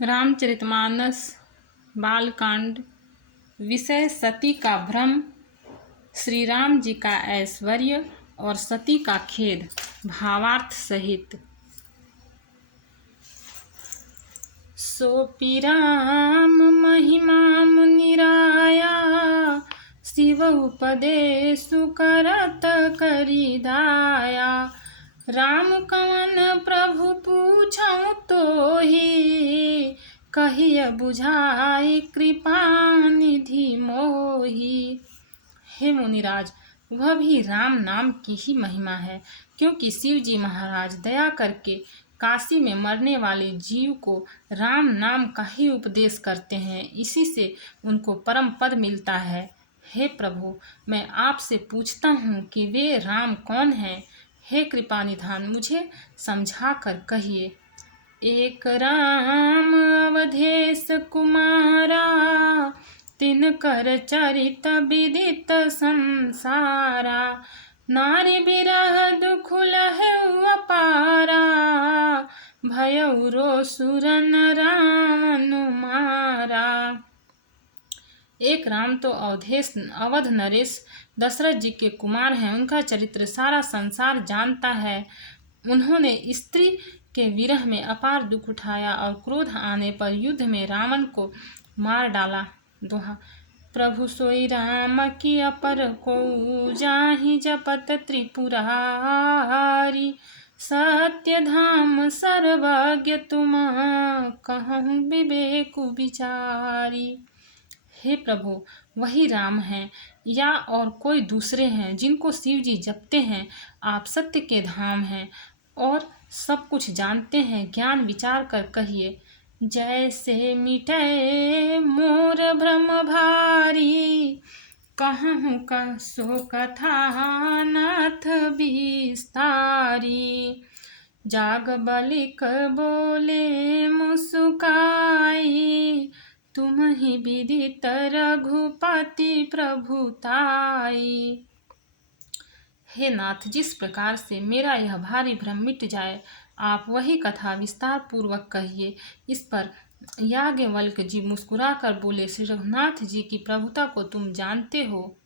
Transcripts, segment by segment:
रामचरितमानस बालकांड। विषय सती का भ्रम, श्री राम जी का ऐश्वर्य और सती का खेद। भावार्थ सहित। सोपि राम महिमा मुनिराया, शिव उपदेशु करत करि दाया। राम कवन प्रभु पूछऊँ तोहि, कहिय बुझाई कृपा निधि मोहि। हे मुनिराज, वह भी राम नाम की ही महिमा है, क्योंकि शिव जी महाराज दया करके काशी में मरने वाले जीव को राम नाम का ही उपदेश करते हैं। इसी से उनको परम पद मिलता है। हे प्रभु, मैं आपसे पूछता हूँ कि वे राम कौन हैं? हे कृपा निधान, मुझे समझा कर कहिए। एक राम अवधेश कुमारा, तिनकर चरित विदित संसारा। नारी बिरह दुख लहउ अपारा, भयउ रोसुरन रावण मारा। एक राम तो अवध नरेश दशरथ जी के कुमार हैं। उनका चरित्र सारा संसार जानता है। उन्होंने स्त्री के विरह में अपार दुख उठाया और क्रोध आने पर युद्ध में रावण को मार डाला। दोहा। प्रभु सोई राम की अपर को जाहि जपत त्रिपुरारी। सत्य धाम सर्वज्ञ तुम कहूँ विवेक विचारी। हे प्रभु, वही राम हैं या और कोई दूसरे हैं जिनको शिव जी जपते हैं। आप सत्य के धाम हैं और सब कुछ जानते हैं। ज्ञान विचार कर कहिए। जैसे मिटै मोर भ्रम भारी, कहूँ सो कथा नाथ विस्तारी। जाग बलिक बोले मुस्काई, तुम ही विदित रघुपति प्रभुताई। हे नाथ, जिस प्रकार से मेरा यह भारी भ्रम मिट जाए, आप वही कथा विस्तार पूर्वक कहिए। इस पर याज्ञवल्क्य जी मुस्कुराकर बोले, श्री रघुनाथ जी की प्रभुता को तुम जानते हो।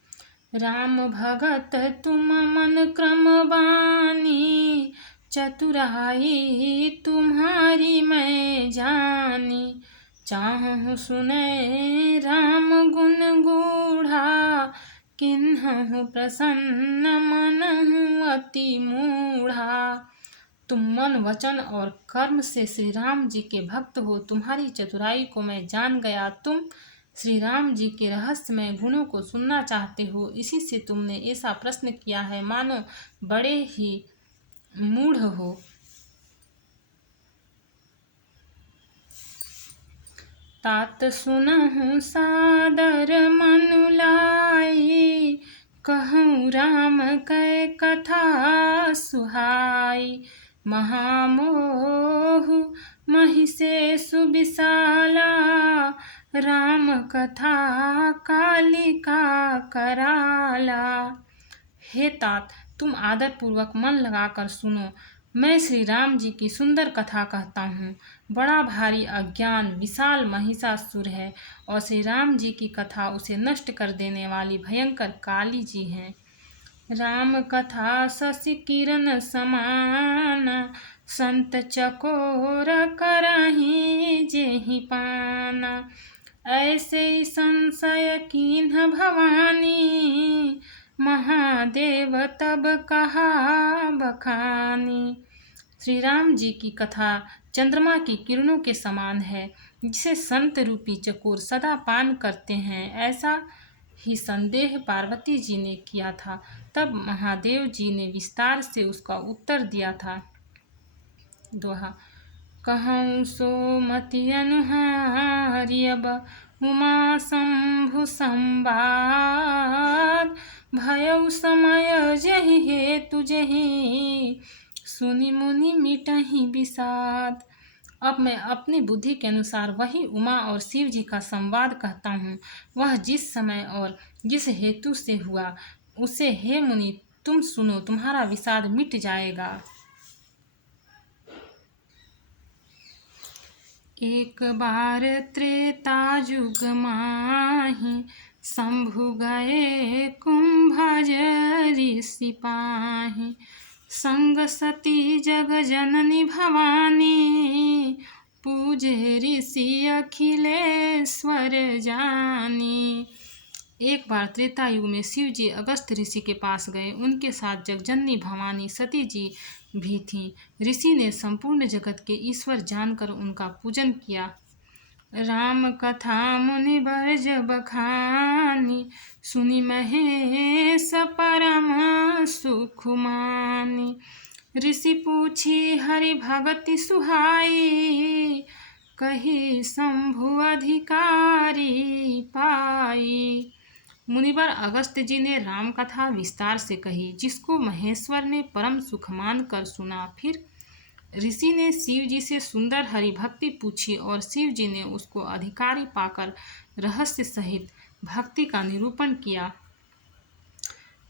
राम भगत तुम मन क्रम बानी, चतुराई तुम्हारी मैं जानी। चाहूँ सुने राम गुण गूढ़ा, किन्हु प्रसन्न मनहु अति मूढ़ा। तुम मन वचन और कर्म से श्री राम जी के भक्त हो। तुम्हारी चतुराई को मैं जान गया। तुम श्री राम जी के रहस्यमय गुणों को सुनना चाहते हो, इसी से तुमने ऐसा प्रश्न किया है, मानो बड़े ही मूढ़ हो। तात सुनहु सादर मनुलाई, कहूँ राम कै कथा सुहाई। महामोह महिषेषु विशाला, राम कथा कालिका कराला। हे तात, तुम आदर पूर्वक मन लगाकर सुनो। मैं श्री राम जी की सुंदर कथा कहता हूँ। बड़ा भारी अज्ञान विशाल महिषासुर है और श्री राम जी की कथा उसे नष्ट कर देने वाली भयंकर काली जी हैं। राम कथा शशि किरण समान, संत चकोर करहि जेहि पाना। ऐसे संशय कीन्ह भवानी, महादेव तब कहा बखानी। श्री राम जी की कथा चंद्रमा की किरणों के समान है, जिसे संत रूपी चकोर सदा पान करते हैं। ऐसा ही संदेह पार्वती जी ने किया था। तब महादेव जी ने विस्तार से उसका उत्तर दिया था। दोहा। कहूँ सो मति अनुहारी, अब उमा शंभु संवाद। भयउ समय जहि हेतु जहि, सुनि मुनि मिटहि विषाद। अब मैं अपनी बुद्धि के अनुसार वही उमा और शिव जी का संवाद कहता हूँ। वह जिस समय और जिस हेतु से हुआ, उसे हे मुनि तुम सुनो, तुम्हारा विषाद मिट जाएगा। एक बार त्रेता युग माहि शंभु गए कुंभज ऋषि पाहि। संग सती जग जननी भवानी पूजे ऋषि अखिलेश्वर जानी। एक बार त्रेता युग में शिव जी अगस्त ऋषि के पास गए। उनके साथ जगजननी भवानी सती जी भी थीं। ऋषि ने संपूर्ण जगत के ईश्वर जानकर उनका पूजन किया। राम कथा मुनि बरज बखानी सुनि महेश परम सुख मानी। ऋषि पूछी हरि भगति सुहाई कही शंभु अधिकारी पाई। मुनिवर अगस्त जी ने राम कथा विस्तार से कही जिसको महेश्वर ने परम सुख मान कर सुना। फिर ऋषि ने शिव जी से सुंदर हरि भक्ति पूछी और शिव जी ने उसको अधिकारी पाकर रहस्य सहित भक्ति का निरूपण किया।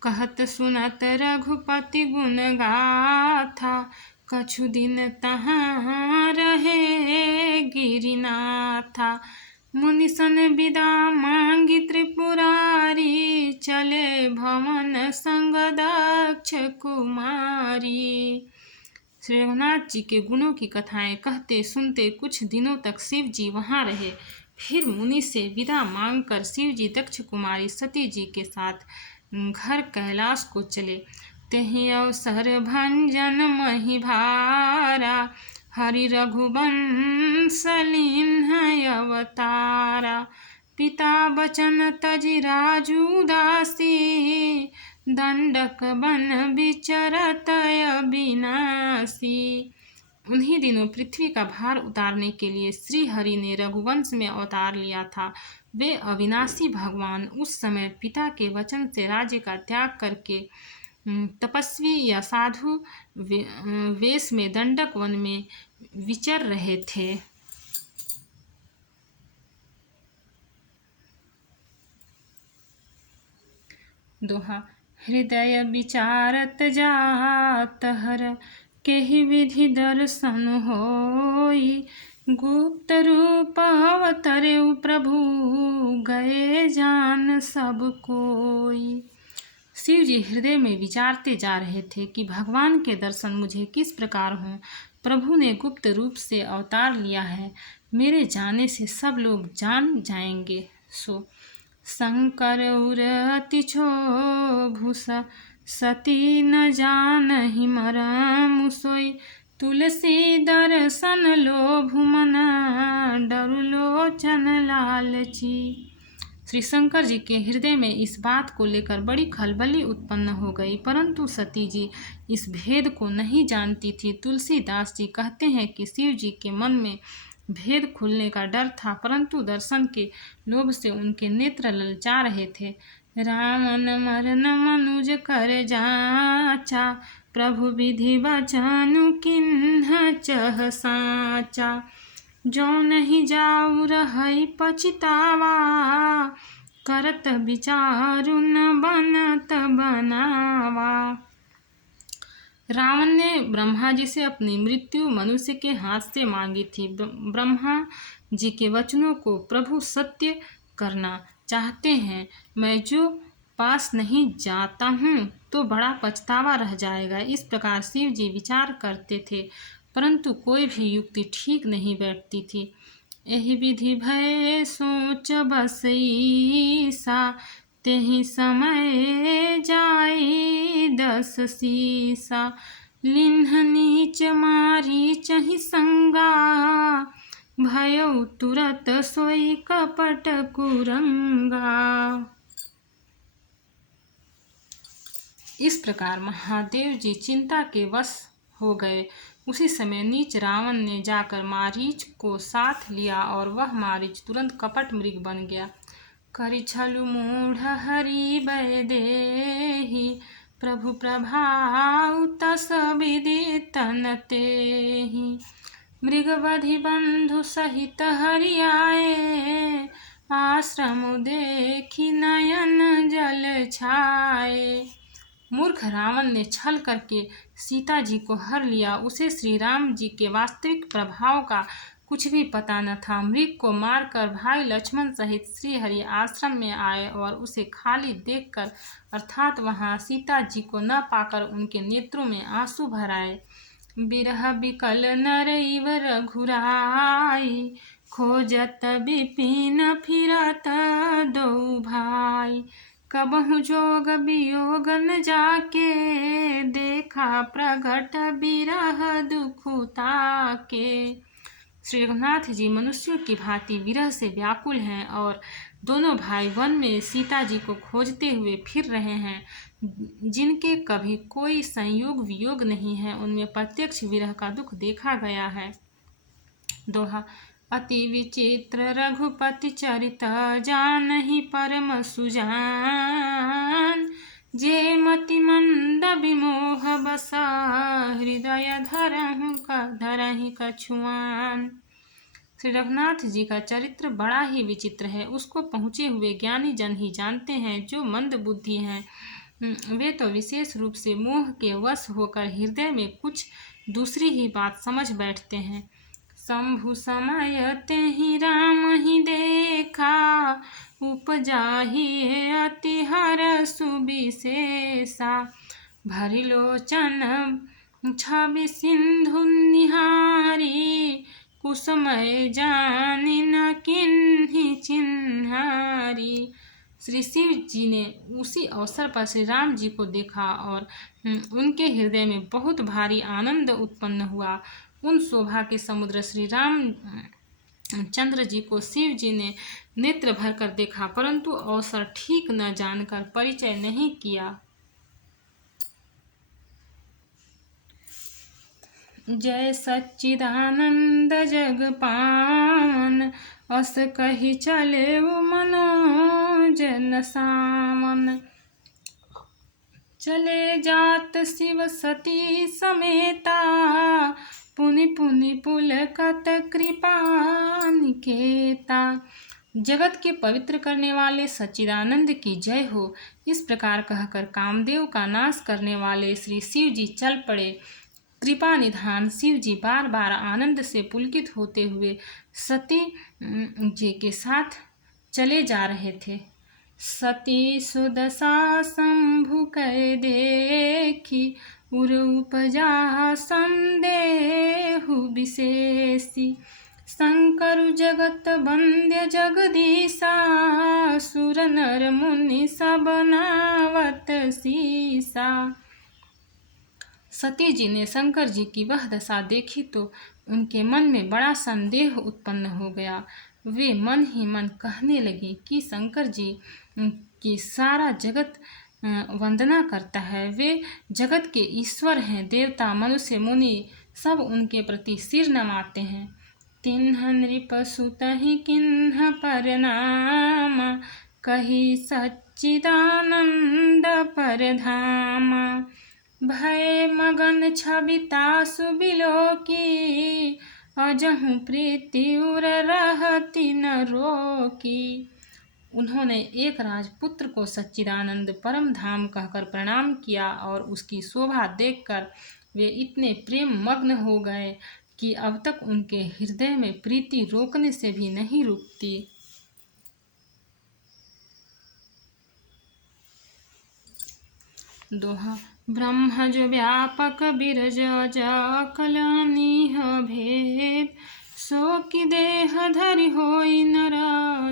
कहत सुनत रघुपति गुण गाथा कछु दिन तहाँ रहे गिरिनाथा। मुनिसन विदा मांगी त्रिपुरारी चले भवन संग दक्ष कुमारी। श्री रघुनाथ जी के गुणों की कथाएं कहते सुनते कुछ दिनों तक शिव जी वहाँ रहे। फिर मुनि से विदा मांगकर शिव जी दक्ष कुमारी सती जी के साथ घर कैलाश को चले। तेहि अवसर भंजन मही भारा हरि रघुवंश लीन्ह अवतारा। पिता बचन तजि राजू दासी दंडक बन विचरत अविनाशी। उन्हीं दिनों पृथ्वी का भार उतारने के लिए श्री हरि ने रघुवंश में अवतार लिया था। वे अविनाशी भगवान उस समय पिता के वचन से राज्य का त्याग करके तपस्वी या साधु वेश में दंडक वन में विचर रहे थे। दोहा। हृदय विचारत जात हर केहि विधि दर्शन होई। गुप्त रूप अवतरे प्रभु गए जान सब कोई। शिव जी हृदय में विचारते जा रहे थे कि भगवान के दर्शन मुझे किस प्रकार हों। प्रभु ने गुप्त रूप से अवतार लिया है, मेरे जाने से सब लोग जान जाएंगे। सो शंकर उर अति क्षोभुष सती न जानहि मरम सोई। तुलसी दर्शन लोभु मन डरु लोचन लालची। श्री शंकर जी के हृदय में इस बात को लेकर बड़ी खलबली उत्पन्न हो गई, परंतु सती जी इस भेद को नहीं जानती थी। तुलसीदास जी कहते हैं कि शिव जी के मन में भेद खुलने का डर था, परंतु दर्शन के लोभ से उनके नेत्र ललचा रहे थे। रावण मरन मनुज कर जाचा प्रभु विधि वचनु किन्ह चह साचा। जो नहीं जाऊ रहई पछतावा करत विचारु न बनत बनावा। रावण ने ब्रह्मा जी से अपनी मृत्यु मनुष्य के हाथ से मांगी थी। ब्रह्मा जी के वचनों को प्रभु सत्य करना चाहते हैं। मैं जो पास नहीं जाता हूँ तो बड़ा पछतावा रह जाएगा। इस प्रकार शिव जी विचार करते थे, परंतु कोई भी युक्ति ठीक नहीं बैठती थी। यही विधि भय सोच बस ईसा तेहि समय जाई 10 सीसा। लिन्ह नीच मारी चहि संगा भयउ तुरत सोई कपट कुरंगा। इस प्रकार महादेव जी चिंता के वश हो गए। उसी समय नीच रावण ने जाकर मारीच को साथ लिया और वह मारीच तुरंत कपट मृग बन गया। करि छलु मूढ़ हरि बय देहि प्रभु प्रभाव तस विदितन तेहि। मृगवधि बंधु सहित हरि आए आश्रम देखि नयन जल छाए। मूर्ख रावण ने छल करके सीता जी को हर लिया। उसे श्री राम जी के वास्तविक प्रभाव का कुछ भी पता न था। मृग को मारकर भाई लक्ष्मण सहित श्रीहरि आश्रम में आए और उसे खाली देखकर अर्थात वहां सीता जी को न पाकर उनके नेत्रों में आंसू भर आए। बिरह बिकल नरैव रघुराई, खोजत विपिन फिरत दो भाई। कबहु जोग वियोग न जाके, देखा प्रगट बिरह दुखुता के। श्री रघुनाथ जी मनुष्यों की भांति विरह से व्याकुल हैं और दोनों भाई वन में सीता जी को खोजते हुए फिर रहे हैं। जिनके कभी कोई संयोग वियोग नहीं है, उनमें प्रत्यक्ष विरह का दुख देखा गया है। दोहा। अति विचित्र रघुपति चरित, जानहि परम सुजान। जे मति मंद विमोह बसा, हृदय धरहि कछुआन। श्री रघुनाथ जी का चरित्र बड़ा ही विचित्र है। उसको पहुँचे हुए ज्ञानी जन ही जानते हैं। जो मंद बुद्धि हैं वे तो विशेष रूप से मोह के वश होकर हृदय में कुछ दूसरी ही बात समझ बैठते हैं। शंभु समय तेहि राम ही देखा, उपजाहि अति हरषु विशेषा। भरि लोचन छवि सिंधु निहारी, कुसुमय जानि न किन्हि चिन्हारी। श्री शिव जी ने उसी अवसर पर श्री राम जी को देखा और उनके हृदय में बहुत भारी आनंद उत्पन्न हुआ। उन शोभा के समुद्र श्री राम चंद्र जी को शिव जी ने नेत्र भर कर देखा, परंतु अवसर ठीक न जानकर परिचय नहीं किया। जय सच्चिदानंद जग पावन, अस कही चले मनोज न सामन। चले जात शिव सती समेता, पुनि पुनि पुलकत कृपा निकेता। जगत के पवित्र करने वाले सच्चिदानंद की जय हो। इस प्रकार कहकर कामदेव का नाश करने वाले श्री शिव जी चल पड़े। कृपा निधान शिव जी बार बार आनंद से पुलकित होते हुए सती जी के साथ चले जा रहे थे। सती सुदशा शंभु कै देखी, उर उपजा संदेहु विशेषी। शंकर जगत वंद्य जगदीशा, सुर नर मुनि सब नावत सीसा। सती जी ने शंकर जी की वह दशा देखी तो उनके मन में बड़ा संदेह उत्पन्न हो गया। वे मन ही मन कहने लगी कि शंकर जी की सारा जगत वंदना करता है। वे जगत के ईश्वर हैं। देवता मनुष्य मुनि सब उनके प्रति सिर नमाते हैं। तिन्ह नृप सुतहि किन्ह परनाम, कही सच्चिदानंद परधामा। भय मगन छबितासु बिलोकी, अजहु प्रीति उर रहती न रोकी। उन्होंने एक राजपुत्र को सच्चिदानंद परम धाम कहकर प्रणाम किया और उसकी शोभा देखकर वे इतने प्रेम मग्न हो गए कि अब तक उनके हृदय में प्रीति रोकने से भी नहीं रुकती। दोहा। ब्रह्म जो व्यापक बिरज अकलनीह भेद, सो कि देह धरि होई नर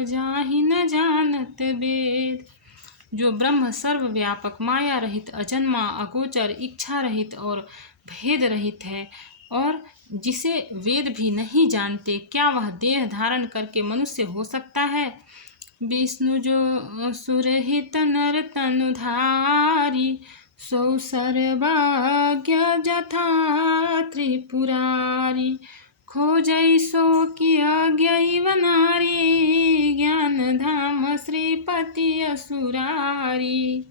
जाहि न जानत वेद। जो ब्रह्म सर्वव्यापक माया रहित अजन्मा अगोचर इच्छा रहित और भेद रहित है और जिसे वेद भी नहीं जानते, क्या वह देह धारण करके मनुष्य हो सकता है। विष्णु जो सुरहित नर तनुधारी, सौ सर्वज्ञ जथा त्रिपुरारी। खोजै सो कि अज्ञैव नारी, ज्ञान धाम श्रीपति असुरारी।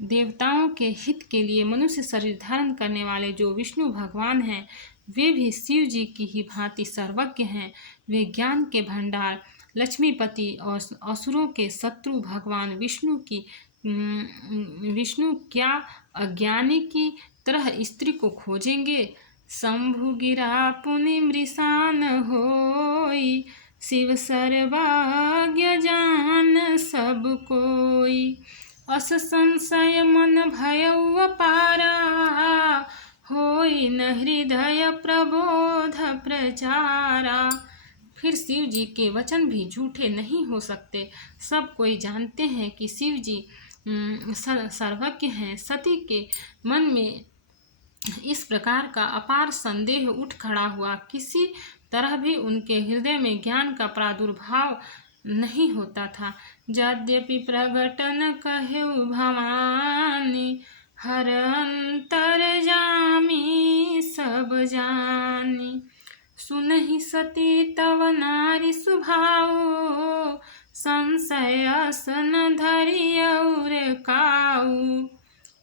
देवताओं के हित के लिए मनुष्य शरीर धारण करने वाले जो विष्णु भगवान हैं, वे भी शिव जी की ही भांति सर्वज्ञ हैं। वे ज्ञान के भंडार लक्ष्मीपति और असुरों के शत्रु भगवान विष्णु क्या अज्ञानी की तरह स्त्री को खोजेंगे। शंभु गिरा पुनि मृषान होई, शिव सर्वज्ञ जान सब कोई। अस संशय मन भयउ अपारा, होई न हृदय प्रबोध प्रचारा। फिर शिव जी के वचन भी झूठे नहीं हो सकते। सब कोई जानते हैं कि शिव जी सर्वज्ञ हैं। सती के मन में इस प्रकार का अपार संदेह उठ खड़ा हुआ। किसी तरह भी उनके हृदय में ज्ञान का प्रादुर्भाव नहीं होता था। यद्यपि प्रगट न कहेउ भवानी, हर अंतर जामी सब जानी। सुनहि सती तव नारी सुभाव, संशय सन धरियउ रे काऊ।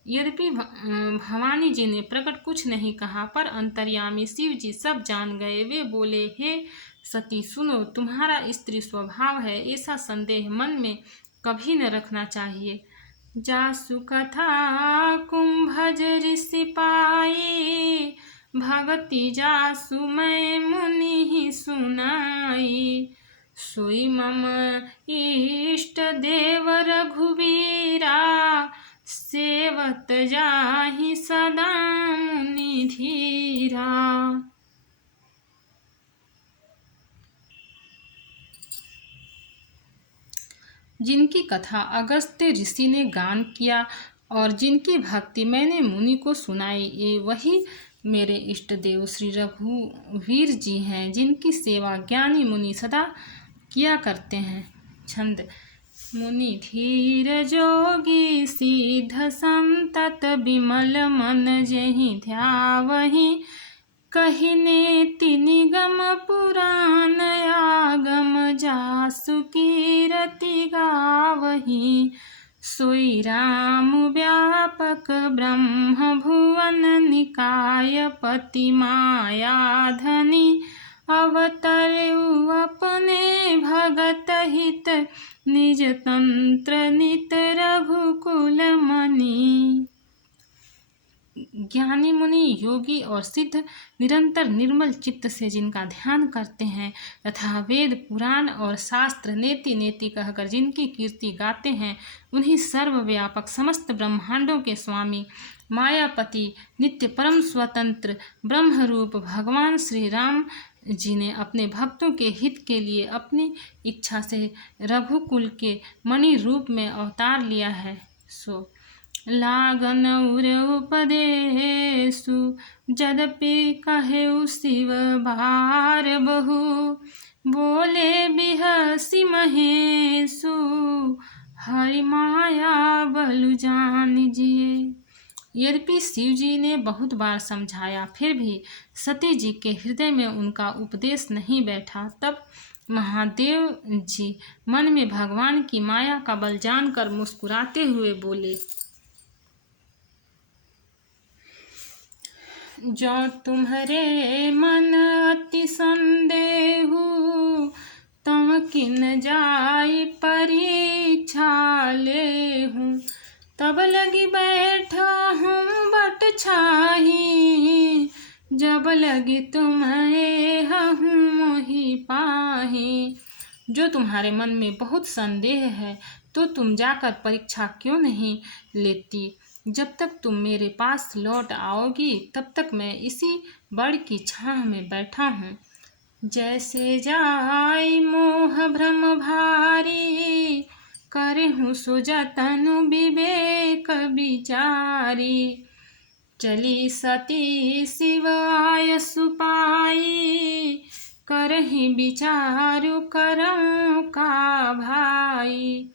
यद्यपि भवानी जी ने प्रकट कुछ नहीं कहा, पर अंतर्यामी शिव जी सब जान गए। वे बोले, हे सती सुनो, तुम्हारा स्त्री स्वभाव है, ऐसा संदेह मन में कभी न रखना चाहिए। जासु कथा कुंभज ऋषि पाई, भगति जासु मैं मुनि ही सुनाई। सोई मम इष्ट देव रघुवीरा, सेवत जाहि सदा मुनि धीरा। जिनकी कथा अगस्त्य ऋषि ने गान किया और जिनकी भक्ति मैंने मुनि को सुनाई, ये वही मेरे इष्ट देव श्री रघुवीर जी हैं, जिनकी सेवा ज्ञानी मुनि सदा किया करते हैं। छंद। मुनि धीर जोगी सिद्ध संतत, बिमल मन जेहि ध्यावहि। कहिने निगम पुराण, आगम जासु कीरति गावहि। सोई राम व्यापक ब्रह्म भुवन, निकाय पति माया धनी। अवतरउ अपने भगत हित, निज तंत्र नित रघुकुल मनि। ज्ञानी मुनि योगी और सिद्ध निरंतर निर्मल चित्त से जिनका ध्यान करते हैं तथा वेद पुराण और शास्त्र नेति नेति कहकर जिनकी कीर्ति गाते हैं, उन्हीं सर्वव्यापक समस्त ब्रह्मांडों के स्वामी मायापति नित्य परम स्वतंत्र ब्रह्मरूप भगवान श्री राम जी ने अपने भक्तों के हित के लिए अपनी इच्छा से रघुकुल के मणि रूप में अवतार लिया है। सो लागन उर उपदेशु, यद्यपि कहेउ शिव बार बहु। बोले बिहसी महेशु, हरि माया बलु जान जिए। यद्यपि शिव जी ने बहुत बार समझाया, फिर भी सती जी के हृदय में उनका उपदेश नहीं बैठा। तब महादेव जी मन में भगवान की माया का बल जानकर मुस्कुराते हुए बोले, जो तुम्हारे मन अति संदेहु, तुम किन जाई परीक्षा लेहूँ। तब लगी बैठा हूँ बट छाही, जब लगी तुम्हें हूँ मोहि पाही। जो तुम्हारे मन में बहुत संदेह है, तो तुम जाकर परीक्षा क्यों नहीं लेती। जब तक तुम मेरे पास लौट आओगी, तब तक मैं इसी बड़ की छाह में बैठा हूँ। जैसे जाई मोह भ्रम भारी, करहूँ सो जतनु विवेक विचारी। चली सती शिव आयसु पाई, करहि विचारु करऊँ का भाई।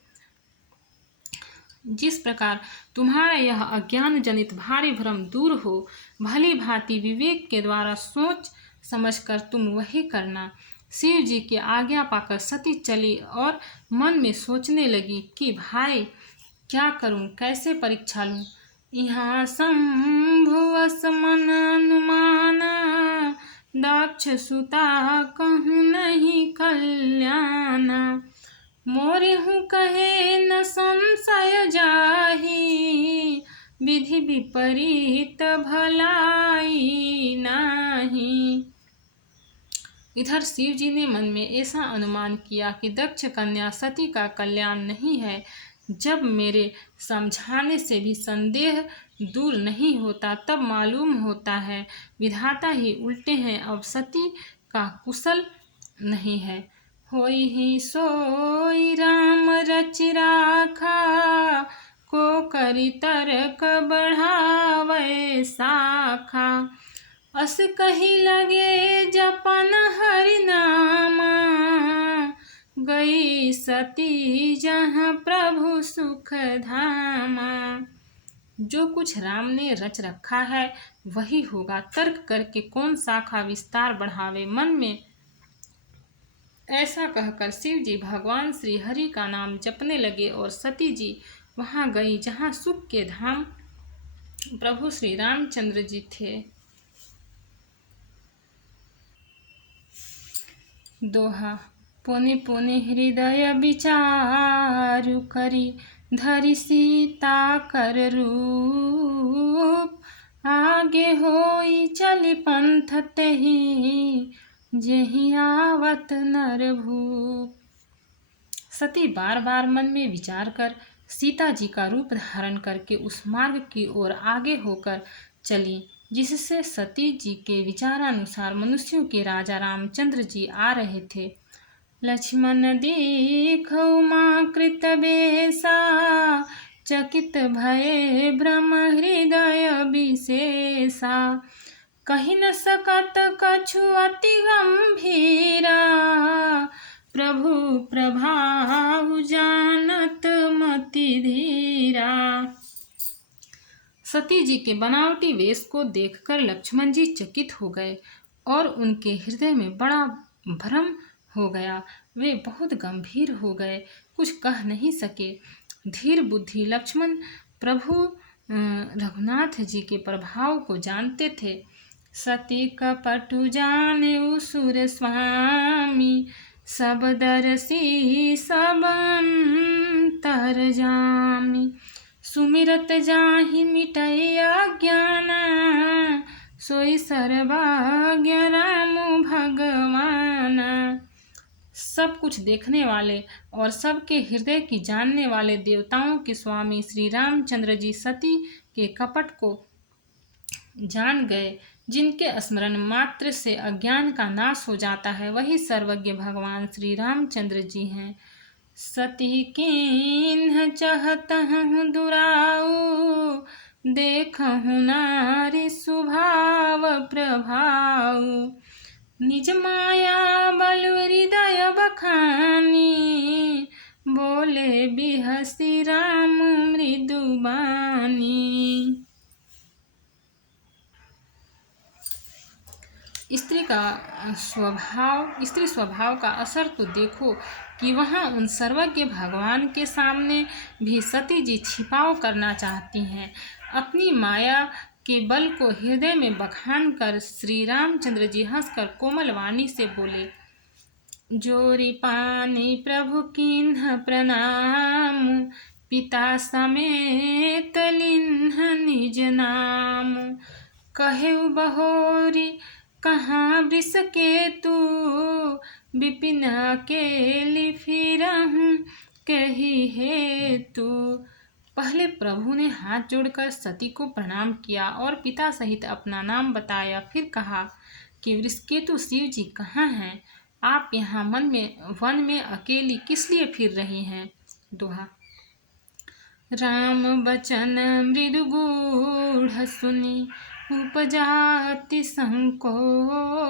जिस प्रकार तुम्हारा यह अज्ञान जनित भारी भ्रम दूर हो, भली भांति विवेक के द्वारा सोच समझकर तुम वही करना। शिव जी की आज्ञा पाकर सती चली और मन में सोचने लगी कि भाई क्या करूं, कैसे परीक्षा लूं। यहाँ शंभुवस मन अनुमाना, दक्ष सुता कहूँ नहीं कल्याणा। मोरे हूँ कहे न संशय जाही, विधि विपरीत भलाई नहीं। इधर शिव जी ने मन में ऐसा अनुमान किया कि दक्ष कन्या सती का कल्याण नहीं है। जब मेरे समझाने से भी संदेह दूर नहीं होता, तब मालूम होता है विधाता ही उल्टे हैं। अब सती का कुशल नहीं है। होई ही सोई राम रच राखा, को करी तर्क बढ़ावे शाखा। अस कही लगे जपन हरि नामा, गई सती जहाँ प्रभु सुख धामा। जो कुछ राम ने रच रखा है वही होगा, तर्क करके कौन शाखा विस्तार बढ़ावे। मन में ऐसा कहकर शिव जी भगवान श्री हरि का नाम जपने लगे और सती जी वहां गई जहां सुख के धाम प्रभु श्री रामचंद्र जी थे। दोहा। पुनि पुनि हृदय विचारु करी, धरि सीता कर रूप। आगे होई चली पंथ तेहि, जेहि आवत नर भूप। सती बार बार मन में विचार कर सीता जी का रूप धारण करके उस मार्ग की ओर आगे होकर चली जिससे सती जी के विचारानुसार मनुष्यों के राजा रामचंद्र जी आ रहे थे। लक्ष्मण देखौ मां कृत बेसा, चकित भये ब्रह्म हृदय विशेषा। कहि न सकत कछु अति गंभीरा, प्रभु प्रभाव जानत मति धीरा। सती जी के बनावटी वेश को देखकर लक्ष्मण जी चकित हो गए और उनके हृदय में बड़ा भ्रम हो गया। वे बहुत गंभीर हो गए, कुछ कह नहीं सके। धीर बुद्धि लक्ष्मण प्रभु रघुनाथ जी के प्रभाव को जानते थे। सती कपटु जाने सुर स्वामी, सब दरसी सब अंतरजामी। सुमिरत जाहि मिटै अज्ञाना, सोई सर्वज्ञ राम भगवाना। सब कुछ देखने वाले और सबके हृदय की जानने वाले देवताओं के स्वामी श्री रामचंद्र जी सती के कपट को जान गए। जिनके स्मरण मात्र से अज्ञान का नाश हो जाता है वही सर्वज्ञ भगवान श्री रामचंद्र जी हैं। सती कीन्ह चाहतहु दुराऊ, देखहु नारी स्वभाव प्रभाऊ। निज माया बलु हृदय बखानी, बोले बिहसी राम मृदु बानी। स्त्री स्वभाव का असर तो देखो कि वहाँ उन सर्वज्ञ भगवान के सामने भी सती जी छिपाव करना चाहती हैं। अपनी माया के बल को हृदय में बखान कर श्री रामचंद्र जी हंसकर कोमल वाणी से बोले, जोरी पानी प्रभु कीन्ह प्रणाम, पिता समेत लिन्ह निज नाम। कहेउ बहोरी कहाँ वृष केतु, विपिन अकेली फिरहूँ कही हेतु। पहले प्रभु ने हाथ जोड़कर सती को प्रणाम किया और पिता सहित अपना नाम बताया। फिर कहा कि वृषकेतु शिव जी कहाँ हैं? आप यहाँ वन में अकेली किस लिए फिर रही हैं? दोहा। राम बचन मृदु गूढ़ सुनी, उपजाति संकोच।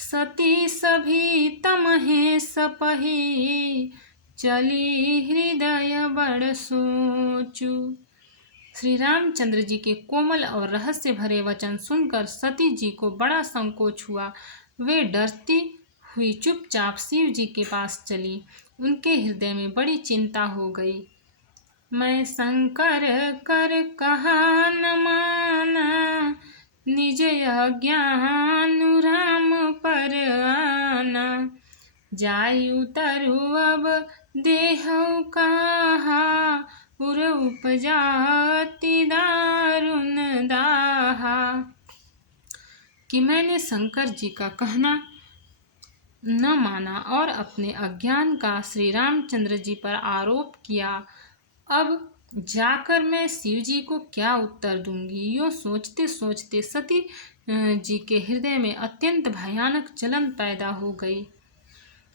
सती सभी तमहे सपही, चली हृदय बड़ सोचू। श्री रामचंद्र जी के कोमल और रहस्य भरे वचन सुनकर सती जी को बड़ा संकोच हुआ। वे डरती हुई चुपचाप शिव जी के पास चली। उनके हृदय में बड़ी चिंता हो गई। मैं शंकर कर कहा न माना, निज अज्ञान राम पर आना। जायु तरु अब देहु कहा, उर उपजाति दारुण दाहा। कि मैंने शंकर जी का कहना न माना और अपने अज्ञान का श्री रामचंद्र जी पर आरोप किया। अब जाकर मैं शिव जी को क्या उत्तर दूंगी। यूँ सोचते सोचते सती जी के हृदय में अत्यंत भयानक जलन पैदा हो गई।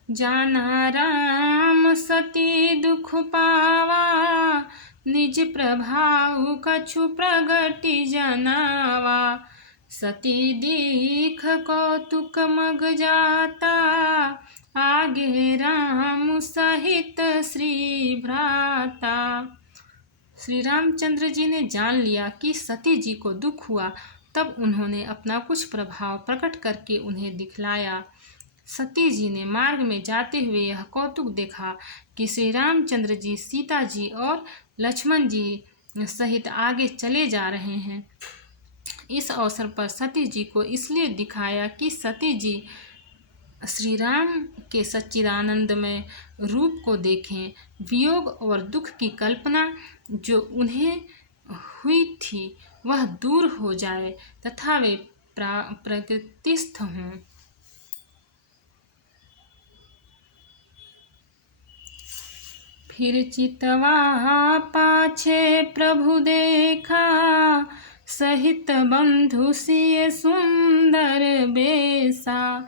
जाना राम सती दुख पावा, निज प्रभाव कछु प्रगति जनावा। सती दीख कौतुक मग जाता, आगे राम सहित श्री भ्राता। श्री रामचंद्र जी ने जान लिया कि सती जी को दुख हुआ, तब उन्होंने अपना कुछ प्रभाव प्रकट करके उन्हें दिखलाया। सती जी ने मार्ग में जाते हुए यह कौतुक देखा कि श्री रामचंद्र जी सीता जी और लक्ष्मण जी सहित आगे चले जा रहे हैं। इस अवसर पर सती जी को इसलिए दिखाया कि सती जी श्री राम के सच्चिदानंदमय रूप को देखें, वियोग और दुख की कल्पना जो उन्हें हुई थी वह दूर हो जाए तथा वे प्रकृतिस्थ हों। फिर चितवा पाछे प्रभु देखा, सहित बंधु सिय सुंदर बेसा।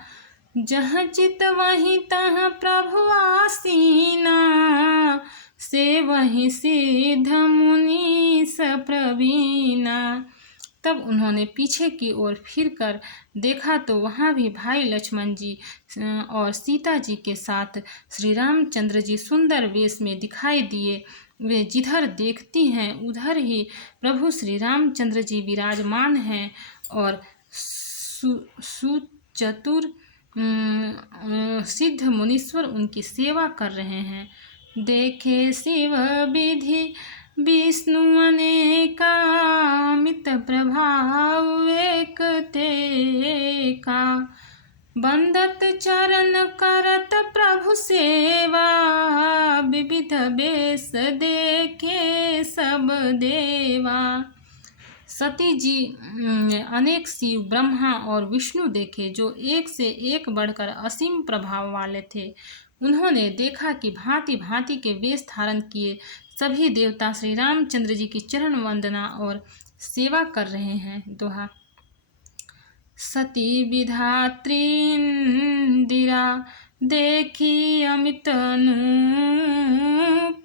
जहाँ चित वहीं तहाँ प्रभु आसीना, से वहीं सिद्ध मुनीस प्रवीणा। तब उन्होंने पीछे की ओर फिर कर देखा तो वहाँ भी भाई लक्ष्मण जी और सीता जी के साथ श्री रामचंद्र जी सुंदर वेश में दिखाई दिए। वे जिधर देखती हैं उधर ही प्रभु श्री रामचंद्र जी विराजमान हैं और सुचतुर सिद्ध मुनीश्वर उनकी सेवा कर रहे हैं। देखे शिव विधि विष्णु अनेका, मित प्रभाव एक तेका। बंदत चरण करत प्रभु सेवा, विविध बेश देखे सब देवा। सती जी अनेक शिव ब्रह्मा और विष्णु देखे जो एक से एक बढ़कर असीम प्रभाव वाले थे। उन्होंने देखा कि भांति भांति के वेश धारण किए सभी देवता श्री रामचंद्र जी की चरण वंदना और सेवा कर रहे हैं। दोहा। सती विधात्री इंदिरा देखी अमित अनूप,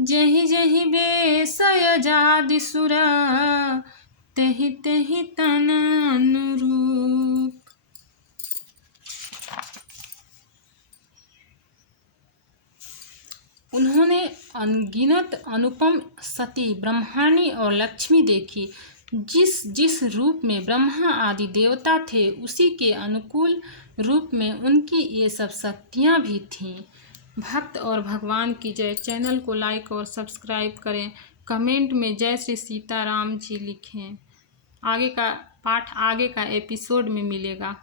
जहि जहि बेसय जादि सुरा, तेहि तेहि तन अनुरूप। उन्होंने अनगिनत अनुपम सती ब्रह्माणी और लक्ष्मी देखी। जिस जिस रूप में ब्रह्मा आदि देवता थे उसी के अनुकूल रूप में उनकी ये सब शक्तियाँ भी थीं। भक्त और भगवान की जय। चैनल को लाइक और सब्सक्राइब करें। कमेंट में जय श्री सीताराम जी लिखें। आगे का पाठ आगे का एपिसोड में मिलेगा।